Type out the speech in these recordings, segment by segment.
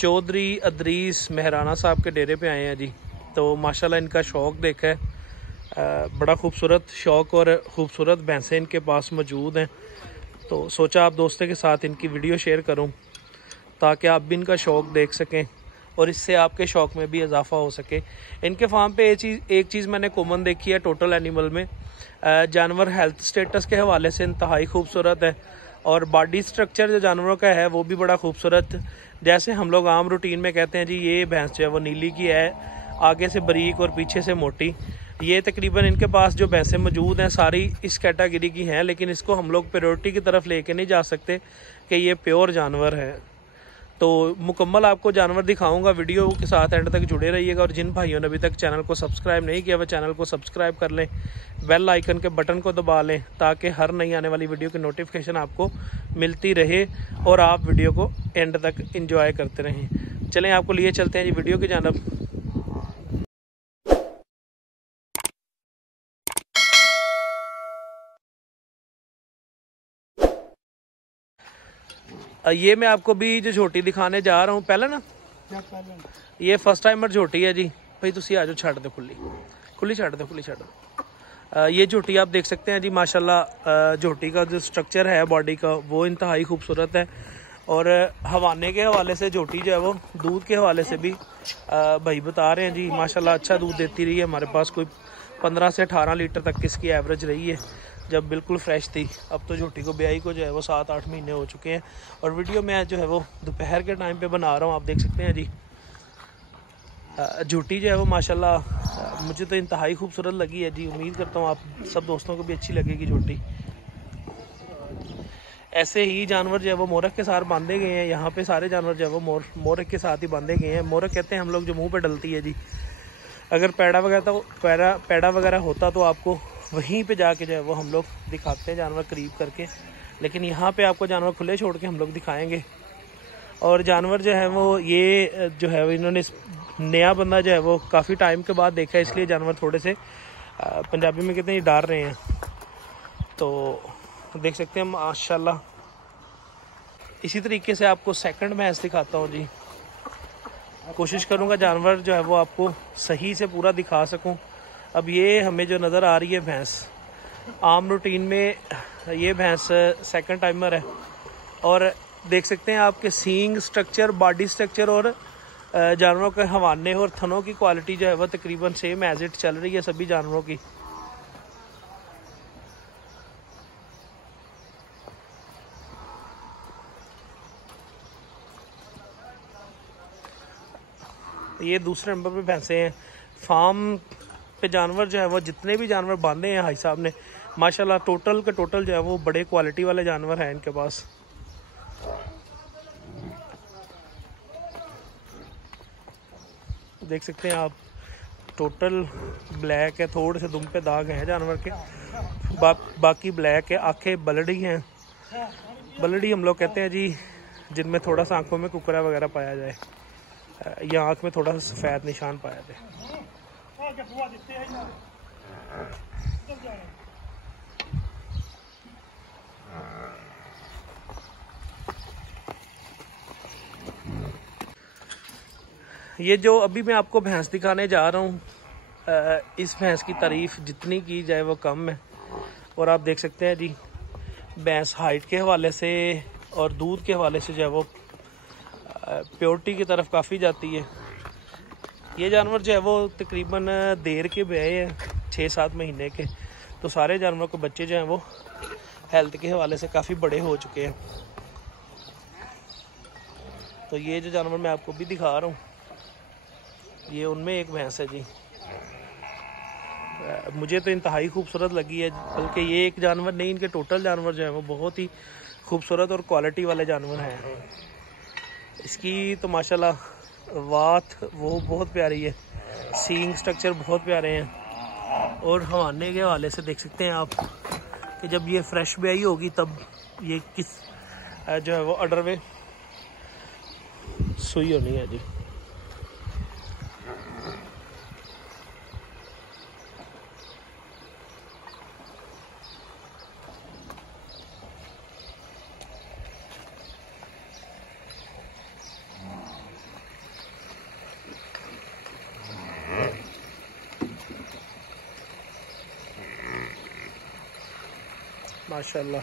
चौधरी अदरीस मेहराना साहब के डेरे पे आए हैं जी। तो माशाल्लाह इनका शौक़ देखा है, बड़ा खूबसूरत शौक़ और ख़ूबसूरत भैंसें इनके पास मौजूद हैं। तो सोचा आप दोस्तों के साथ इनकी वीडियो शेयर करूं ताकि आप भी इनका शौक़ देख सकें और इससे आपके शौक़ में भी इजाफा हो सके। इनके फार्म पे एक चीज़ मैंने कॉमन देखी है टोटल एनिमल में, जानवर हेल्थ स्टेटस के हवाले से इंतहाई खूबसूरत है और बॉडी स्ट्रक्चर जो जानवरों का है वो भी बड़ा खूबसूरत। जैसे हम लोग आम रूटीन में कहते हैं जी ये भैंस जो है वो नीली की है, आगे से बारीक और पीछे से मोटी। ये तकरीबन इनके पास जो भैंसें मौजूद हैं सारी इस कैटेगरी की हैं, लेकिन इसको हम लोग प्योरिटी की तरफ लेके नहीं जा सकते कि ये प्योर जानवर है। तो मुकम्मल आपको जानवर दिखाऊंगा, वीडियो के साथ एंड तक जुड़े रहिएगा। और जिन भाइयों ने अभी तक चैनल को सब्सक्राइब नहीं किया वह चैनल को सब्सक्राइब कर लें, बेल आइकन के बटन को दबा लें ताकि हर नई आने वाली वीडियो की नोटिफिकेशन आपको मिलती रहे और आप वीडियो को एंड तक एंजॉय करते रहें। चलें आपको लिए चलते हैं जी वीडियो की जानब। ये मैं आपको भी जो झोटी दिखाने जा रहा हूँ पहले ना, ये फर्स्ट टाइमर झोटी है जी। भाई तुसी आ जाओ, छड़ दो खुली छड़ दो। ये झोटी आप देख सकते हैं जी माशाल्लाह। झोटी का जो स्ट्रक्चर है बॉडी का वो इंतहाई खूबसूरत है और हवाने के हवाले से झोटी जो है वो दूध के हवाले से भी भाई बता रहे हैं जी माशाल्लाह अच्छा दूध देती रही है। हमारे पास कोई 15 से 18 लीटर तक इसकी एवरेज रही है जब बिल्कुल फ्रेश थी। अब तो झोटी को ब्याई को जो है वो 7-8 महीने हो चुके हैं और वीडियो मैं जो है वो दोपहर के टाइम पे बना रहा हूँ। आप देख सकते हैं जी झोटी जो है वो माशाल्लाह मुझे तो इंतहाई खूबसूरत लगी है जी। उम्मीद करता हूँ आप सब दोस्तों को भी अच्छी लगेगी झोटी। ऐसे ही जानवर जो है वो मोरक के साथ बांधे गए हैं। यहाँ पे सारे जानवर जो है वो मोरक के साथ ही बांधे गए हैं। मोरक कहते हैं हम लोग जो मुँह पर डलती है जी। अगर पैड़ा वगैरह होता तो आपको वहीं पे जाके जो है वो हम लोग दिखाते हैं जानवर करीब करके, लेकिन यहाँ पे आपको जानवर खुले छोड़ के हम लोग दिखाएंगे। और जानवर जो है वो ये जो है वो इन्होंने नया बंदा जो है वो काफ़ी टाइम के बाद देखा है, इसलिए जानवर थोड़े से पंजाबी में कहते हैं डर रहे हैं। तो देख सकते हैं माशाल्लाह। इसी तरीके से आपको सेकंड भैंस दिखाता हूँ जी। कोशिश करूँगा जानवर जो है वो आपको सही से पूरा दिखा सकूँ। अब ये हमें जो नज़र आ रही है भैंस, आम रूटीन में ये भैंस सेकंड टाइमर है और देख सकते हैं आपके सींग स्ट्रक्चर, बॉडी स्ट्रक्चर और जानवरों के हवाने और थनों की क्वालिटी जो है वह तकरीबन सेम एज इट चल रही है सभी जानवरों की। ये दूसरे नंबर पे भैंसे हैं। फार्म पे जानवर जो है वो जितने भी जानवर बांधे हैं भाई साहब ने माशाल्लाह टोटल के टोटल जो है वो बड़े क्वालिटी वाले जानवर हैं इनके पास। देख सकते हैं आप टोटल ब्लैक है, थोड़े से दुम पे दाग हैं जानवर के, बाकी ब्लैक है। आंखें बलड़ी हैं। बलड़ी हम लोग कहते हैं जी जिनमें थोड़ा सा आंखों में कुकरा वगैरह पाया जाए या आंख में थोड़ा सा सफ़ेद निशान पाया जाए। ये जो अभी मैं आपको भैंस दिखाने जा रहा हूँ, इस भैंस की तारीफ जितनी की जाए वो कम है। और आप देख सकते हैं जी भैंस हाइट के हवाले से और दूध के हवाले से जो है वो प्योरिटी की तरफ काफ़ी जाती है। ये जानवर जो है वो तकरीबन देर के ब्याए हैं 6-7 महीने के, तो सारे जानवरों के बच्चे जो हैं वो हेल्थ के हवाले से काफ़ी बड़े हो चुके हैं। तो ये जो जानवर मैं आपको भी दिखा रहा हूँ ये उनमें एक भैंस है जी। मुझे तो इंतहाई खूबसूरत लगी है, बल्कि ये एक जानवर नहीं इनके टोटल जानवर जो है वो बहुत ही खूबसूरत और क्वालिटी वाले जानवर हैं। इसकी तो माशाल्लाह वात वो बहुत प्यारी है, सींग स्ट्रक्चर बहुत प्यारे हैं और हवाने के हवाले से देख सकते हैं आप कि जब ये फ्रेश ब्याई होगी तब ये किस जो है वो अडरवे सुई होनी है जी। माशाल्लाह।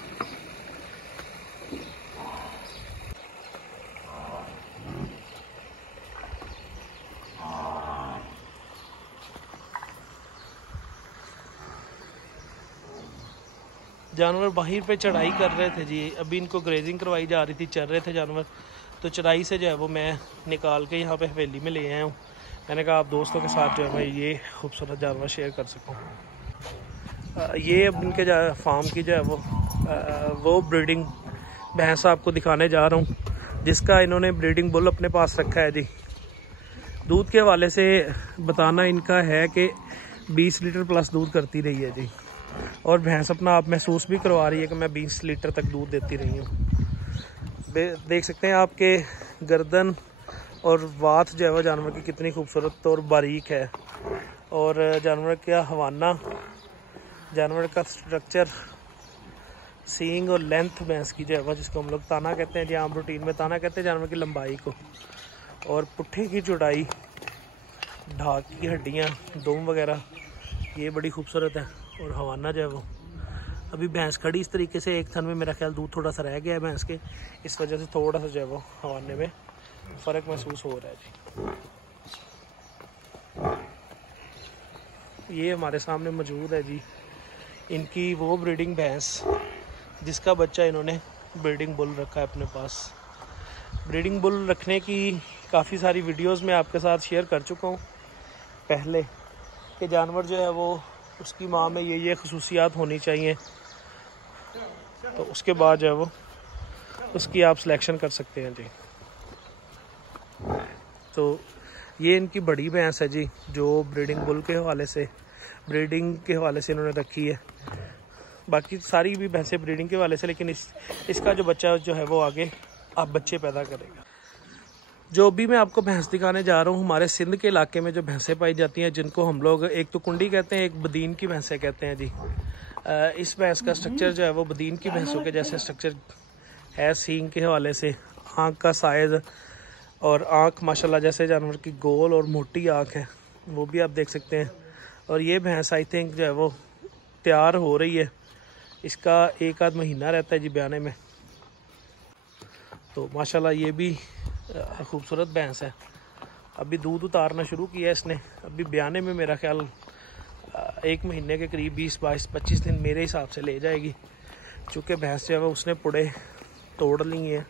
जानवर बाहर पे चढ़ाई कर रहे थे जी, अभी इनको ग्रेजिंग करवाई जा रही थी, चल रहे थे जानवर, तो चढ़ाई से जो है वो मैं निकाल के यहाँ पे हवेली में ले आया हूँ। मैंने कहा आप दोस्तों के साथ जो है मैं ये खूबसूरत जानवर शेयर कर सकूँ। ये अब इनके फार्म की जो है वो ब्रीडिंग भैंस आपको दिखाने जा रहा हूँ, जिसका इन्होंने ब्रीडिंग बुल अपने पास रखा है जी। दूध के हवाले से बताना इनका है कि 20 लीटर प्लस दूध करती रही है जी, और भैंस अपना आप महसूस भी करवा रही है कि मैं 20 लीटर तक दूध देती रही हूँ। देख सकते हैं आपके गर्दन और वात जो है वो जानवर की कितनी खूबसूरत और बारीक है, और जानवर का हवाना, जानवर का स्ट्रक्चर, सींग और लेंथ भैंस की जो है वो, जिसको हम लोग ताना कहते हैं जी, आम रूटीन में ताना कहते हैं जानवर की लंबाई को, और पुट्ठे की चौड़ाई, ढाक की हड्डियाँ, दुम वगैरह, ये बड़ी खूबसूरत है। और हवाना जो है वो, अभी भैंस खड़ी इस तरीके से, एक थन में मेरा ख्याल दूध थोड़ा सा रह गया है भैंस के, इस वजह से थोड़ा सा जो है वो हवाने में फ़र्क महसूस हो रहा है जी। ये हमारे सामने मौजूद है जी इनकी वो ब्रीडिंग भैंस, जिसका बच्चा इन्होंने ब्रीडिंग बुल रखा है अपने पास। ब्रीडिंग बुल रखने की काफ़ी सारी वीडियोस मैं आपके साथ शेयर कर चुका हूँ पहले, कि जानवर जो है वो, उसकी माँ में ये खसूसियात होनी चाहिए, तो उसके बाद जो है वो उसकी आप सिलेक्शन कर सकते हैं जी। तो ये इनकी बड़ी भैंस है जी, जो ब्रीडिंग बुल के हवाले से, ब्रीडिंग के हवाले से इन्होंने रखी है। बाकी सारी भी भैंसें ब्रीडिंग के हवाले से, लेकिन इसका जो बच्चा जो है वो आगे आप बच्चे पैदा करेगा। जो भी मैं आपको भैंस दिखाने जा रहा हूँ, हमारे सिंध के इलाके में जो भैंसें पाई जाती हैं, जिनको हम लोग एक तो कुंडी कहते हैं, एक बदीन की भैंसें कहते हैं जी। इस भैंस का स्ट्रक्चर जो है वो बदीन की भैंसों के जैसे स्ट्रक्चर है, सींग के हवाले से, आँख का साइज़, और आँख माशाल्लाह जैसे जानवर की गोल और मोटी आँख है, वो भी आप देख सकते हैं। और ये भैंस आई थिंक जो है वो तैयार हो रही है, इसका 1 आध महीना रहता है जी ब्याने में। तो माशाल्लाह ये भी खूबसूरत भैंस है। अभी दूध उतारना शुरू किया इसने, अभी ब्याने में मेरा ख्याल 1 महीने के करीब 20, 22, 25 दिन मेरे हिसाब से ले जाएगी, चूँकि भैंस जो है उसने पुड़े तोड़ ली हैं।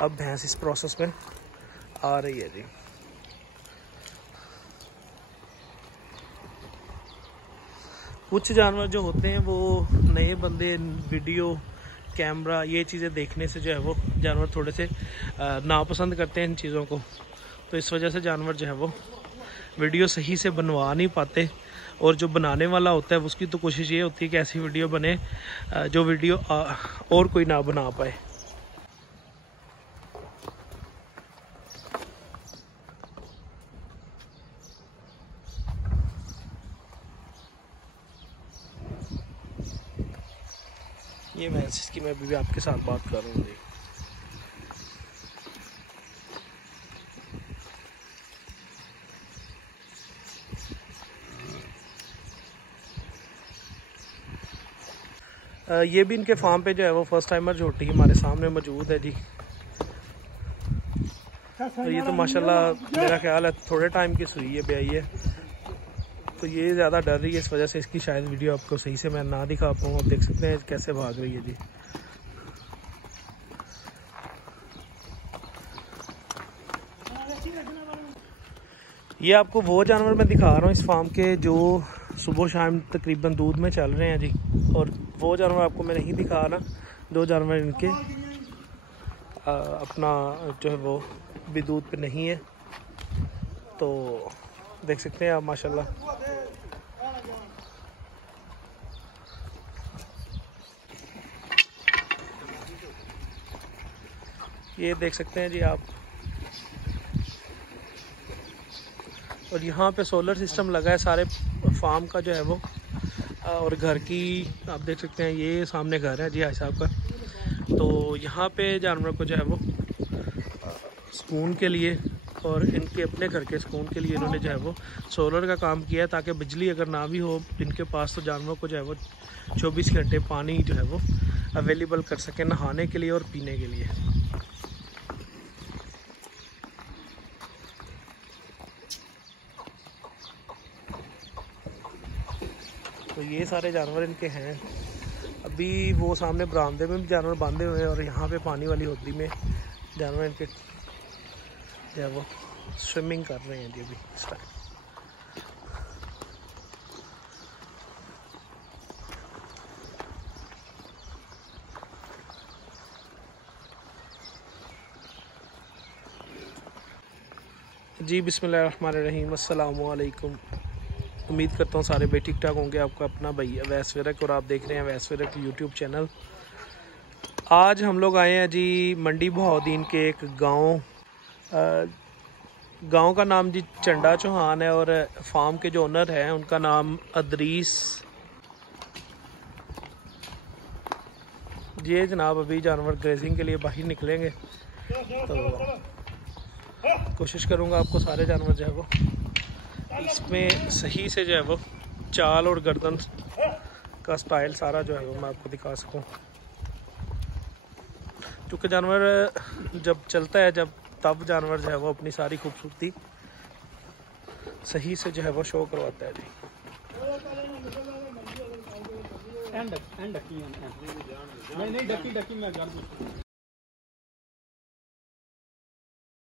अब भैंस इस प्रोसेस में आ रही है जी। कुछ जानवर जो होते हैं वो नए बंदे वीडियो, कैमरा, ये चीज़ें देखने से जो है वो जानवर थोड़े से नापसंद करते हैं इन चीज़ों को, तो इस वजह से जानवर जो है वो वीडियो सही से बनवा नहीं पाते। और जो बनाने वाला होता है उसकी तो कोशिश ये होती है कि ऐसी वीडियो बने जो वीडियो और कोई ना बना पाए। ये भैंस इसकी मैं अभी भी आपके साथ बात कर रहा हूँ। ये भी इनके फार्म पे जो है वो फर्स्ट टाइमर झोटी हमारे सामने मौजूद है जी। और ये तो माशाल्लाह मेरा ख्याल है थोड़े टाइम की सुई है, ब्याई है, तो ये ज़्यादा डर रही है, इस वजह से इसकी शायद वीडियो आपको सही से मैं ना दिखा पाऊँ। आप देख सकते हैं कैसे भाग रही है जी। ये आपको वो जानवर मैं दिखा रहा हूँ इस फार्म के जो सुबह शाम तकरीबन दूध में चल रहे हैं जी, और वो जानवर आपको मैं नहीं दिखा रहा। 2 जानवर इनके अपना जो है वो भी दूध पे नहीं है, तो देख सकते हैं आप माशाल्लाह। ये देख सकते हैं जी आप, और यहाँ पे सोलर सिस्टम लगा है सारे फार्म का जो है वो, और घर की आप देख सकते हैं ये सामने घर है जी हाई साहब का। तो यहाँ पे जानवर को जो है वो सुकून के लिए और इनके अपने घर के सुकून के लिए इन्होंने जो है वो सोलर का काम किया है, ताकि बिजली अगर ना भी हो इनके पास तो जानवरों को जो है वो 24 घंटे पानी जो है वो अवेलेबल कर सकें नहाने के लिए और पीने के लिए। तो ये सारे जानवर इनके हैं। अभी वो सामने बरामदे में भी जानवर बांधे हुए हैं और यहाँ पे पानी वाली होदी में जानवर इनके जो है वो स्विमिंग कर रहे हैं जी अभी इस टाइम। जी बिस्मिल्लाहिर्रहमानिर्रहीम, अस्सलामु अलैकुम। उम्मीद करता हूँ सारे भाई ठीक ठाक होंगे। आपका अपना भाई अवैस विरक और आप देख रहे हैं अवैस विरक यूट्यूब चैनल। आज हम लोग आए हैं जी मंडी बहाउद्दीन के एक गांव का नाम जी चंडा चौहान है और फार्म के जो ओनर हैं उनका नाम अदरीस। ये जनाब अभी जानवर ग्रेजिंग के लिए बाहर निकलेंगे, तो कोशिश करूँगा आपको सारे जानवर जो है वो इसमें सही से जो है वो चाल और गर्दन का स्टाइल सारा जो है वो मैं आपको दिखा सकूं। क्योंकि जानवर जब चलता है तब जानवर जो है वो अपनी सारी खूबसूरती सही से जो है वो शो करवाता है जी।